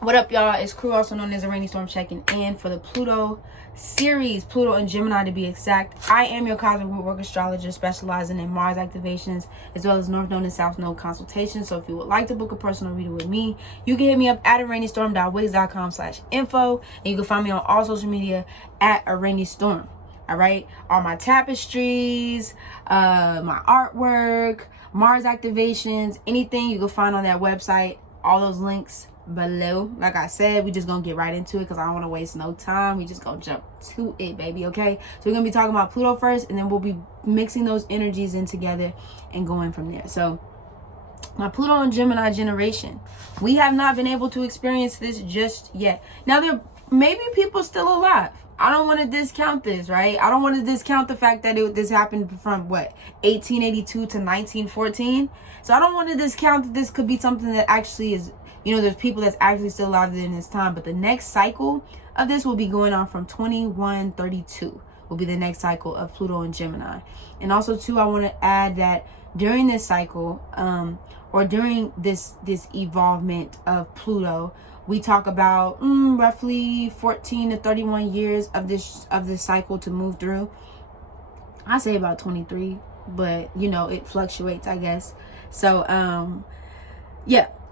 What up, y'all? It's Crew, also known as Araneae Storm, checking in for the Pluto series, Pluto and Gemini to be exact. I am your Cosmic Rootwork astrologer specializing in Mars activations as well as North Node and South Node consultations. So if you would like to book a personal reading with me, you can hit me up at araneastorm.wix.com/info, and you can find me on all social media at Araneae Storm. All right, all my tapestries, my artwork, Mars activations, anything you can find on that website, all those links below. Like I said, we just gonna get right into it because I don't want to waste no time. We just gonna jump to it, baby. Okay, so we're gonna be talking about Pluto first, and then we'll be mixing those energies in together and going from there. So my Pluto and Gemini generation, we have not been able to experience this just yet. Now, there may be people still alive. I don't want to discount this, right? I don't want to discount the fact that this happened from 1882 to 1914. So I don't want to discount that this could be something that actually is, there's people that's actually still alive in this time. But the next cycle of this will be going on from 2132 will be the next cycle of Pluto and Gemini. And also too, I want to add that during this cycle, or during this evolvement of Pluto, we talk about roughly 14 to 31 years of this cycle to move through. I say about 23, but it fluctuates, I guess. So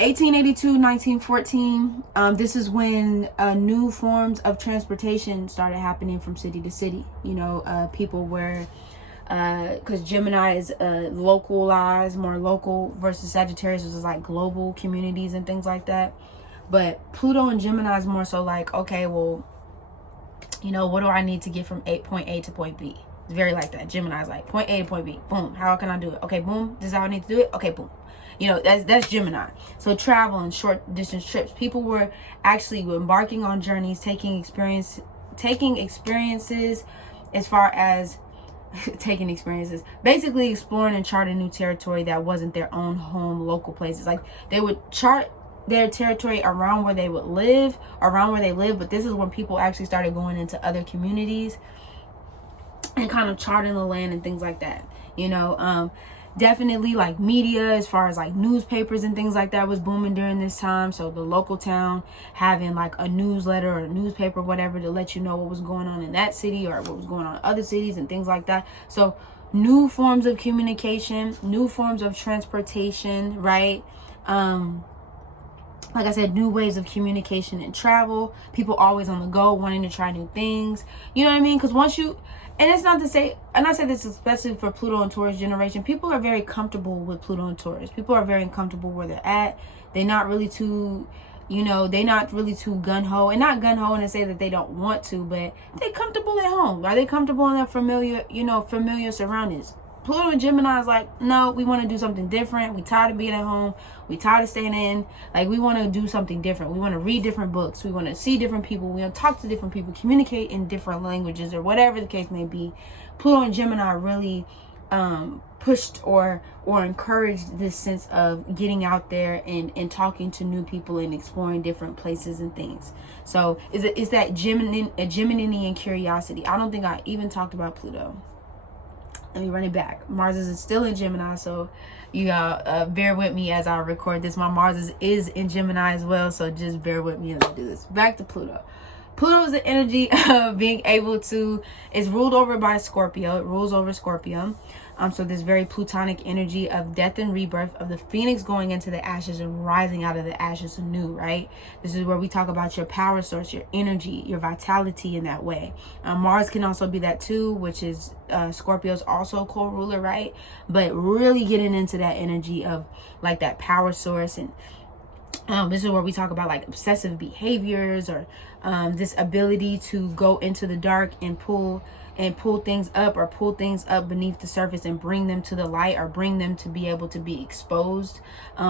1882, 1914, this is when new forms of transportation started happening from city to city. People were, because Gemini is localized, more local, versus Sagittarius, which is like global communities and things like that. But Pluto and Gemini is more so like, okay, well, what do I need to get from point A to point B? It's very like that. Gemini is like point A to point B. Boom. How can I do it? Okay, boom. This is how I need to do it. Okay, boom. That's Gemini. So travel and short distance trips. People were actually embarking on journeys, taking experiences as far as taking experiences, basically exploring and charting new territory that wasn't their own home, local places. Like they would chart their territory around where they live, but this is when people actually started going into other communities and kind of charting the land and things like that. Definitely like media, as far as like newspapers and things like that, was booming during this time. So the local town having like a newsletter or a newspaper, whatever, to let you know what was going on in that city or what was going on in other cities and things like that. So new forms of communication, new forms of transportation, right? Like I said, new ways of communication and travel. People always on the go, wanting to try new things. You know what I mean? Because and it's not to say, and I say this especially for Pluto and Taurus generation, people are very comfortable with Pluto and Taurus. People are very comfortable where they're at. They're not really too, they're not really too gun-ho. And not gun-ho and to say that they don't want to, but they're comfortable at home. Are they comfortable in their familiar surroundings? Pluto and Gemini is like, no, we want to do something different. We tired of being at home. We tired of staying in. Like, we want to do something different. We want to read different books. We want to see different people. We want to talk to different people, communicate in different languages, or whatever the case may be. Pluto and Gemini really pushed or encouraged this sense of getting out there and talking to new people and exploring different places and things. So is that Geminian curiosity. I don't think I even talked about Pluto. Let me run it back. Mars is still in Gemini, so you bear with me as I record this. My Mars is in Gemini as well, so just bear with me as I do this. Back to Pluto. Pluto is the energy of being able to, it's ruled over by Scorpio. It rules over Scorpio. So this very plutonic energy of death and rebirth, of the phoenix going into the ashes and rising out of the ashes anew, right? This is where we talk about your power source, your energy, your vitality in that way. Mars can also be that too, which is Scorpio's also co-ruler, right? But really getting into that energy of like that power source. And this is where we talk about like obsessive behaviors, or this ability to go into the dark and pull things up, or pull things up beneath the surface and bring them to the light, or bring them to be able to be exposed.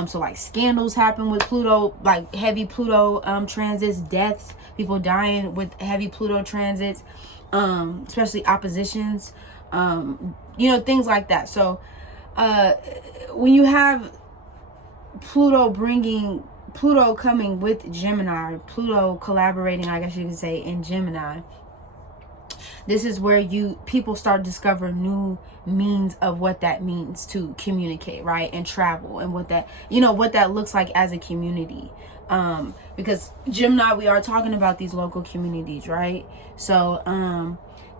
So like scandals happen with Pluto, like heavy Pluto transits, deaths, people dying with heavy Pluto transits, especially oppositions, things like that. So when you have Pluto coming with Gemini, Pluto collaborating, I guess you could say, in Gemini, this is where people start discovering new means of what that means to communicate, right? And travel, and what that looks like as a community. Because Gemini, we are talking about these local communities, right? So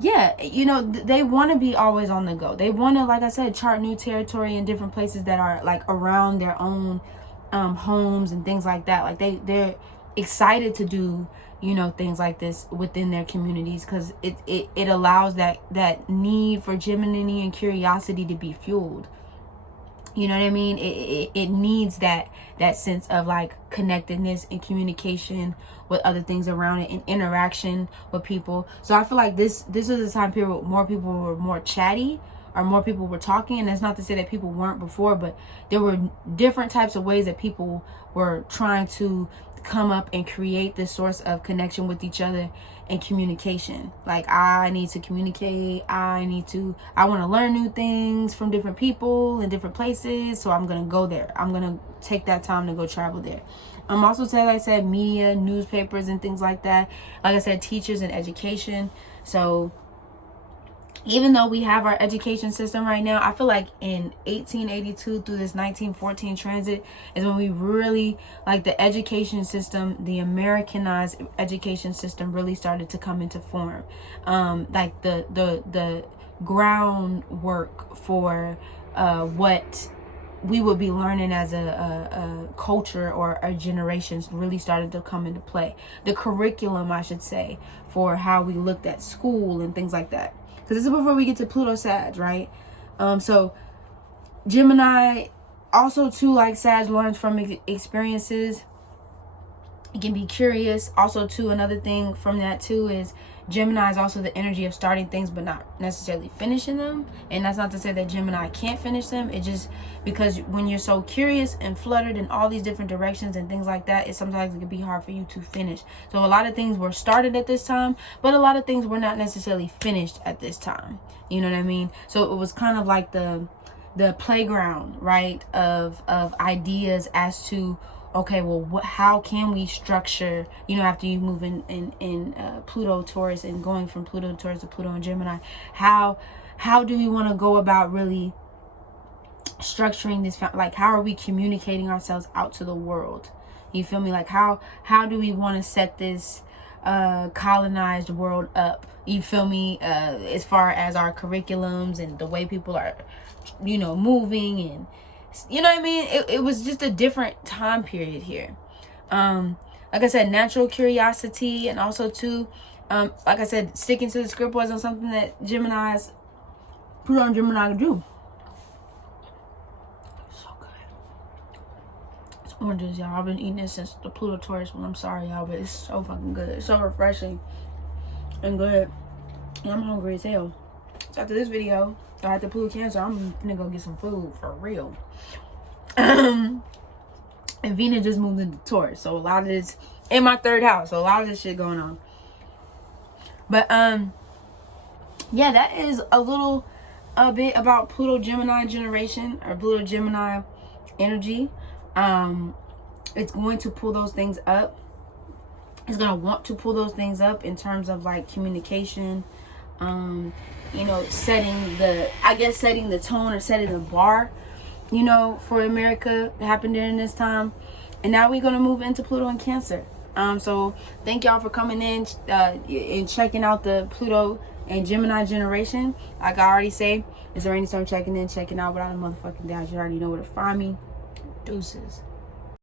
yeah, you know, they want to be always on the go. They want to, like I said, chart new territory in different places that are like around their own homes and things like that. Like they're excited to do, you know, things like this within their communities, because it allows that need for Gemini and curiosity to be fueled. You know what I mean? It needs that sense of like connectedness and communication with other things around it and interaction with people. So I feel like this is a time period where more people were more chatty, or more people were talking. And that's not to say that people weren't before, but there were different types of ways that people were trying to come up and create this source of connection with each other and communication. Like, I need to communicate, I want to learn new things from different people in different places, so I'm gonna go there. I'm gonna take that time to go travel there. Also, like I said, media, newspapers and things like that. Like I said, teachers and education. So even though we have our education system right now, I feel like in 1882 through this 1914 transit is when we really, like, the education system, the Americanized education system really started to come into form. Like the groundwork for what we would be learning as a culture or a generations really started to come into play. The curriculum, I should say, for how we looked at school and things like that. Because this is before we get to Pluto Sag, right? So Gemini also too, like Sag, learns from experiences. It can be curious. Also too, another thing from that too is Gemini is also the energy of starting things but not necessarily finishing them. And that's not to say that Gemini can't finish them. It just, because when you're so curious and fluttered in all these different directions and things like that, sometimes it can be hard for you to finish. So a lot of things were started at this time, but a lot of things were not necessarily finished at this time. You know what I mean? So it was kind of like the playground, right, of ideas as to, okay, well, how can we structure, you know, after you move in Pluto Taurus and going from Pluto Taurus to Pluto and Gemini, how do we want to go about really structuring this? Like, how are we communicating ourselves out to the world? You feel me? Like, how do we want to set this colonized world up? You feel me? As far as our curriculums and the way people are, you know, moving, and you know what I mean? It was just a different time period here. Like I said, natural curiosity, and also too, like I said, sticking to the script wasn't something that Pluto and Gemini do. So good. It's oranges, y'all. I've been eating this since the Pluto Taurus one. I'm sorry, y'all, but it's so fucking good. It's so refreshing and good. And I'm hungry as hell. So after this video, after Pluto Cancer, I'm gonna go get some food for real. And Venus just moved into Taurus, so a lot of this in my third house, so a lot of this shit going on. But yeah, that is a bit about Pluto Gemini generation, or Pluto Gemini energy. It's going to pull those things up. It's gonna want to pull those things up in terms of like communication, you know, setting the tone or setting the bar, you know, for America happened during this time. And now we're going to move into Pluto and Cancer. So thank y'all for coming in and checking out the Pluto and Gemini generation. Like I already say, it's already started checking out without a motherfucking doubt. You already know where to find me. Deuces.